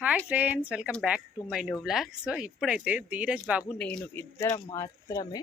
Hi friends, welcome back to my new blog. So ఇప్పుడైతే ధీరజ్ బాబు నేను ఇద్దరం మాత్రమే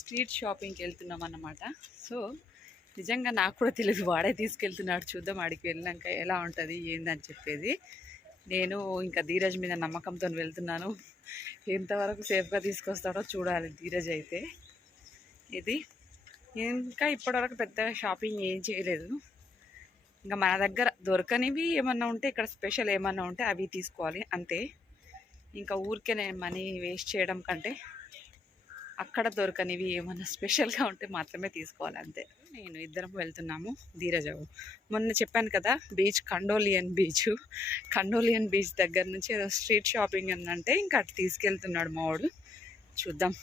స్ట్రీట్ షాపింగ్కి వెళ్తున్నాం అన్నమాట. సో నిజంగా నాకు కూడా తెలియదు, వాడే తీసుకెళ్తున్నాడు. చూద్దాం ఆడికి వెళ్ళినాక ఎలా ఉంటుంది ఏందని చెప్పేది. నేను ఇంకా ధీరజ్ మీద నమ్మకంతో వెళ్తున్నాను. ఎంతవరకు సేఫ్గా తీసుకొస్తాడో చూడాలి ధీరజ్ అయితే. ఇది ఇంకా ఇప్పటివరకు పెద్దగా షాపింగ్ ఏం చేయలేదు. ఇంకా మన దగ్గర దొరకనివి ఏమన్నా ఉంటే, ఇక్కడ స్పెషల్ ఏమన్నా ఉంటే అవి తీసుకోవాలి అంతే. ఇంకా ఊరికే నేను మనీ వేస్ట్ చేయడం కంటే అక్కడ దొరకనివి ఏమన్నా స్పెషల్గా ఉంటే మాత్రమే తీసుకోవాలి అంతే. నేను ఇద్దరం వెళ్తున్నాము. ధీరజవు మొన్న చెప్పాను కదా బీచ్, కండోలియన్ బీచ్ దగ్గర నుంచి ఏదో స్ట్రీట్ షాపింగ్ అంటే ఇంకా అటు తీసుకెళ్తున్నాడు మావాడు. చూద్దాం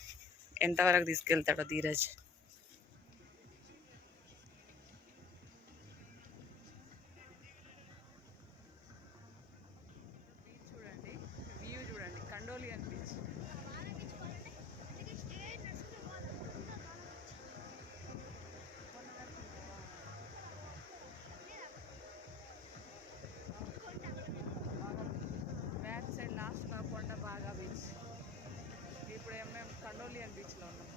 ఎంతవరకు తీసుకెళ్తాడో Dheeraj. Candolim beach. Back side last కొండ బాగా బీచ్. ఇప్పుడు మేము కండోలియన్ బీచ్లో ఉన్నాం.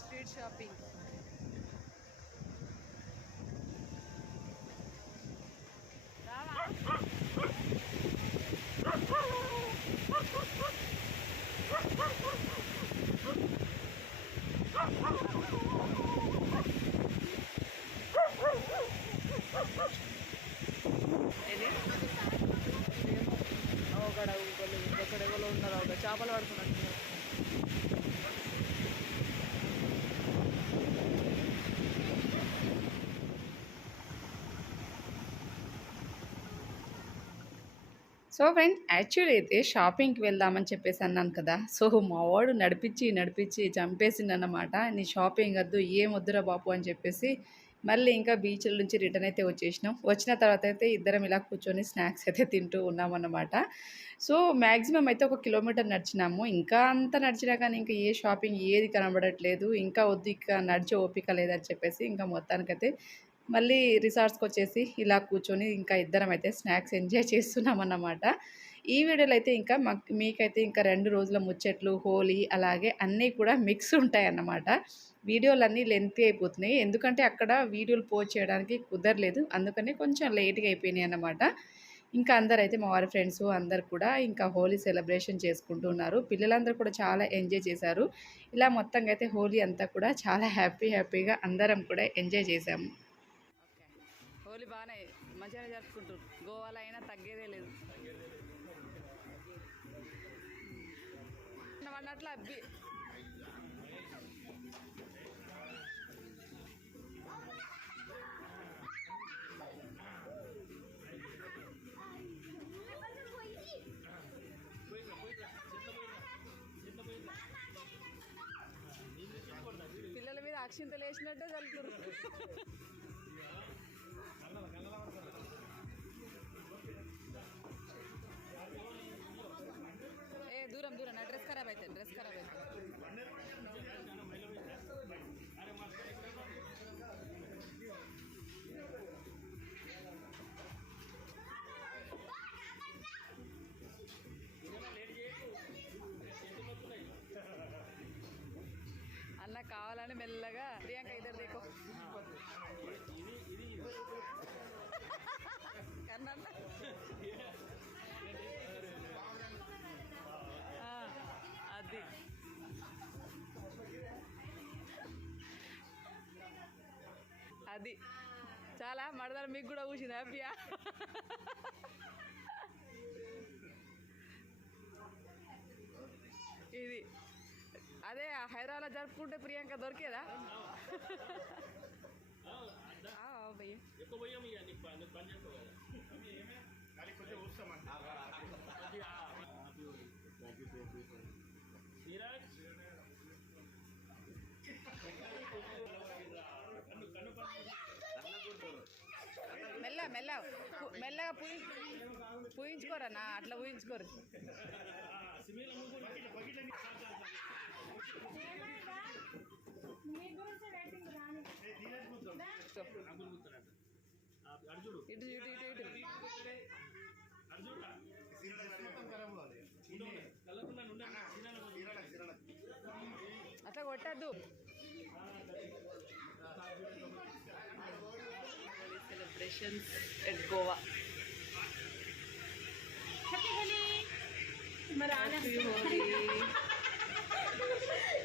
Street shopping. ఒకడెవలో ఉన్నారు, ఒక చేపలు పడుతున్నట్టు. సో ఫ్రెండ్, యాక్చువల్లీ అయితే షాపింగ్కి వెళ్దామని చెప్పేసి అన్నాను కదా. సో మా వాడు నడిపించి చంపేసిండనమాట. నీ షాపింగ్ వద్దు, ఏం వద్దురా బాపు అని చెప్పేసి మళ్ళీ ఇంకా బీచ్ల నుంచి రిటర్న్ అయితే వచ్చేసినాం. వచ్చిన తర్వాత అయితే ఇద్దరం ఇలా కూర్చొని స్నాక్స్ అయితే తింటూ ఉన్నామన్నమాట. సో మ్యాక్సిమం అయితే 1 కిలోమీటర్ నడిచినాము. ఇంకా అంత నడిచినా కానీ ఇంకా ఏ షాపింగ్ ఏది కనబడట్లేదు. ఇంకా వద్దు, ఇంకా నడిచే ఓపిక లేదని చెప్పేసి ఇంకా మొత్తానికైతే మళ్ళీ రిసార్ట్స్కి వచ్చేసి ఇలా కూర్చొని ఇంకా ఇద్దరం అయితే స్నాక్స్ ఎంజాయ్ చేస్తున్నాం అన్నమాట. ఈ వీడియోలో అయితే ఇంకా మీకైతే ఇంకా 2 రోజుల ముచ్చట్లు, హోలీ అలాగే అన్నీ కూడా మిక్స్ ఉంటాయన్నమాట. వీడియోలన్నీ లెంతీ అయిపోతున్నాయి, ఎందుకంటే అక్కడ వీడియోలు పోస్ట్ చేయడానికి కుదరలేదు. అందుకని కొంచెం లేట్గా అయిపోయినాయి అన్నమాట. ఇంకా అందరైతే మా వారి ఫ్రెండ్స్ అందరు కూడా ఇంకా హోలీ సెలబ్రేషన్ చేసుకుంటున్నారు. పిల్లలందరూ కూడా చాలా ఎంజాయ్ చేశారు. ఇలా మొత్తంగా అయితే హోలీ అంతా కూడా చాలా హ్యాపీగా అందరం కూడా ఎంజాయ్ చేశాము. హోలీ బాగానే మంచిగానే జరుపుకుంటారు. గోవాలో అయినా తగ్గేదే లేదు అన్నట్లు. అబ్బి పిల్లల మీద అక్షింతలు వేసినట్టే జరుపుతారు. దూరం నా డ్రెస్ ఖరాబ్ అవుతుంది. అన్న కావాలని మెల్లగా ప్రియాంక ఇద్దరు దేకో కన్నా అది అది చాలా మడదాలు మీకు కూడా కూర్చుంది హ్యాపీయా. ఇది అదే హైదరాబాద్లో జరుపుకుంటే ప్రియాంక దొరికేదా? మెల్లగా పూయించుకోరా నా, అట్లా పూయించుకోరు. ఇటు కొట్టద్దు. Celebrations at Goa. Happy Holi.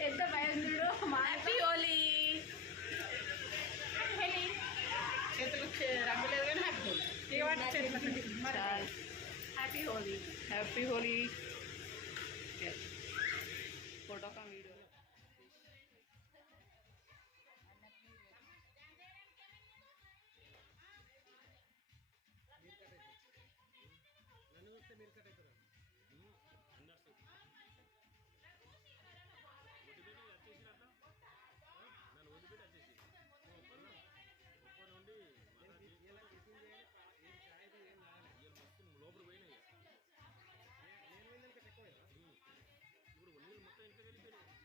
ఎంత భయం చూడు. హ్యాపీ హోలీ. చేతులు రంగు లేదు కానీ happy Holi. Happy Holi. Photo का वीडियो. నన్ను చూస్తే మీరు కట్ అవుతారు. వదిలిపెట్టి వచ్చేసినట్ట నన్ను వదిలిపెట్టి వచ్చేసి ఒప్పటి నుండి లోపల పోయినాయి. ఇప్పుడు నీళ్ళు మొత్తం ఇంట్లో వెళ్ళిపోయినాయి బాగా.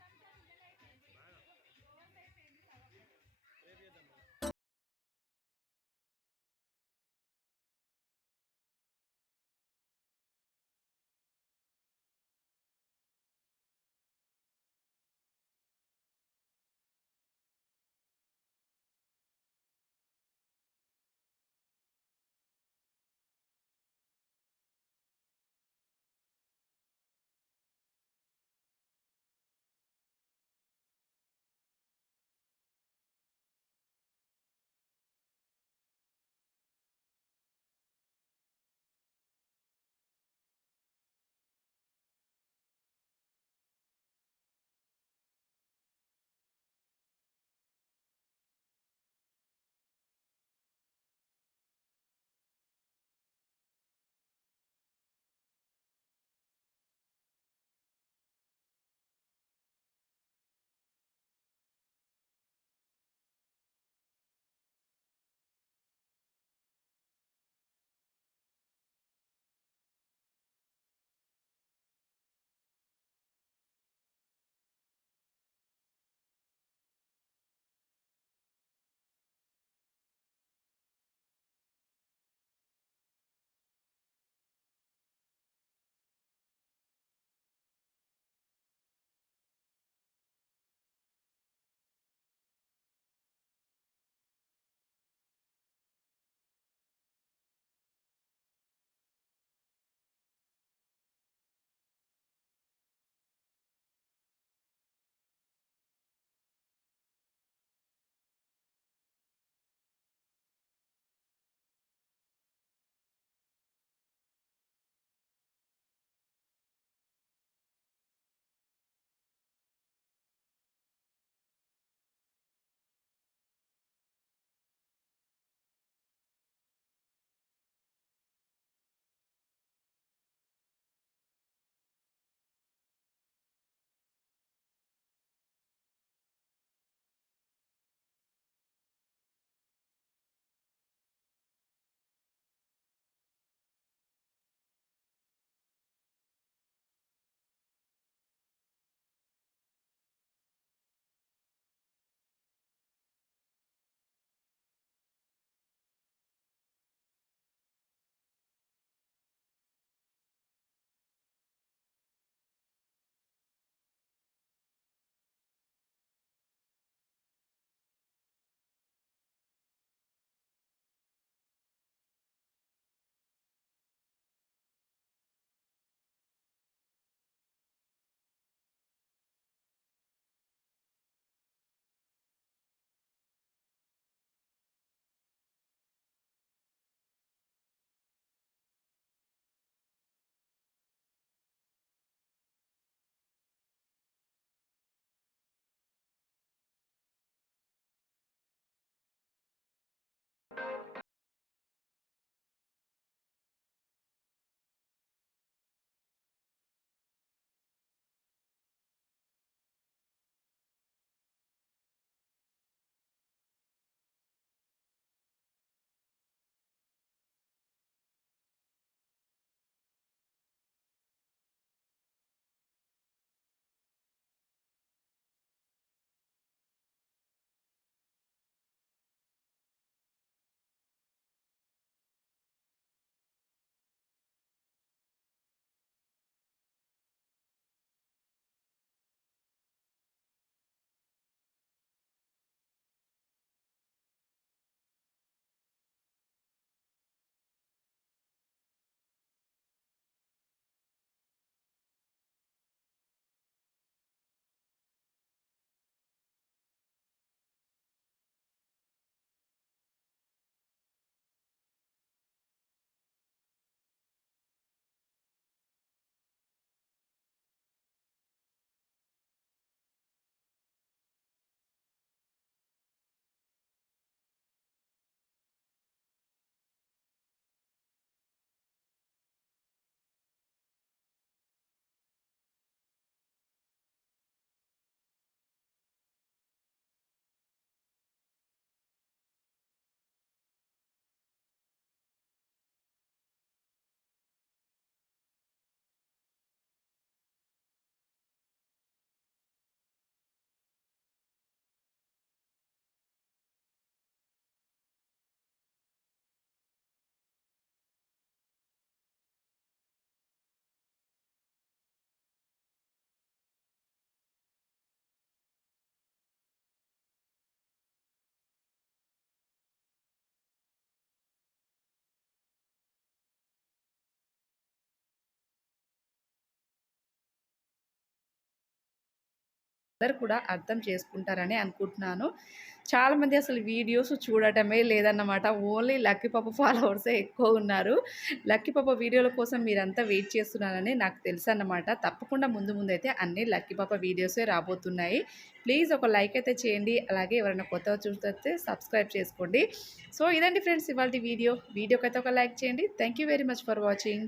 అందరూ కూడా అర్థం చేసుకుంటారని అనుకుంటున్నాను. చాలామంది అసలు వీడియోస్ చూడటమే లేదన్నమాట. ఓన్లీ లక్కీ పాప ఫాలోవర్సే ఎక్కువ ఉన్నారు. లక్కీ పాప వీడియోల కోసం మీరంతా వెయిట్ చేస్తున్నారని నాకు తెలుసన్నమాట. తప్పకుండా ముందు ముందైతే అన్ని లక్కీ పాప వీడియోసే రాబోతున్నాయి. ప్లీజ్ ఒక లైక్ అయితే చేయండి. అలాగే ఎవరైనా కొత్తగా చూస్తే సబ్స్క్రైబ్ చేసుకోండి. సో ఇదండి ఫ్రెండ్స్ ఇవాల్టి వీడియోకైతే ఒక లైక్ చేయండి. Thank you very much for watching.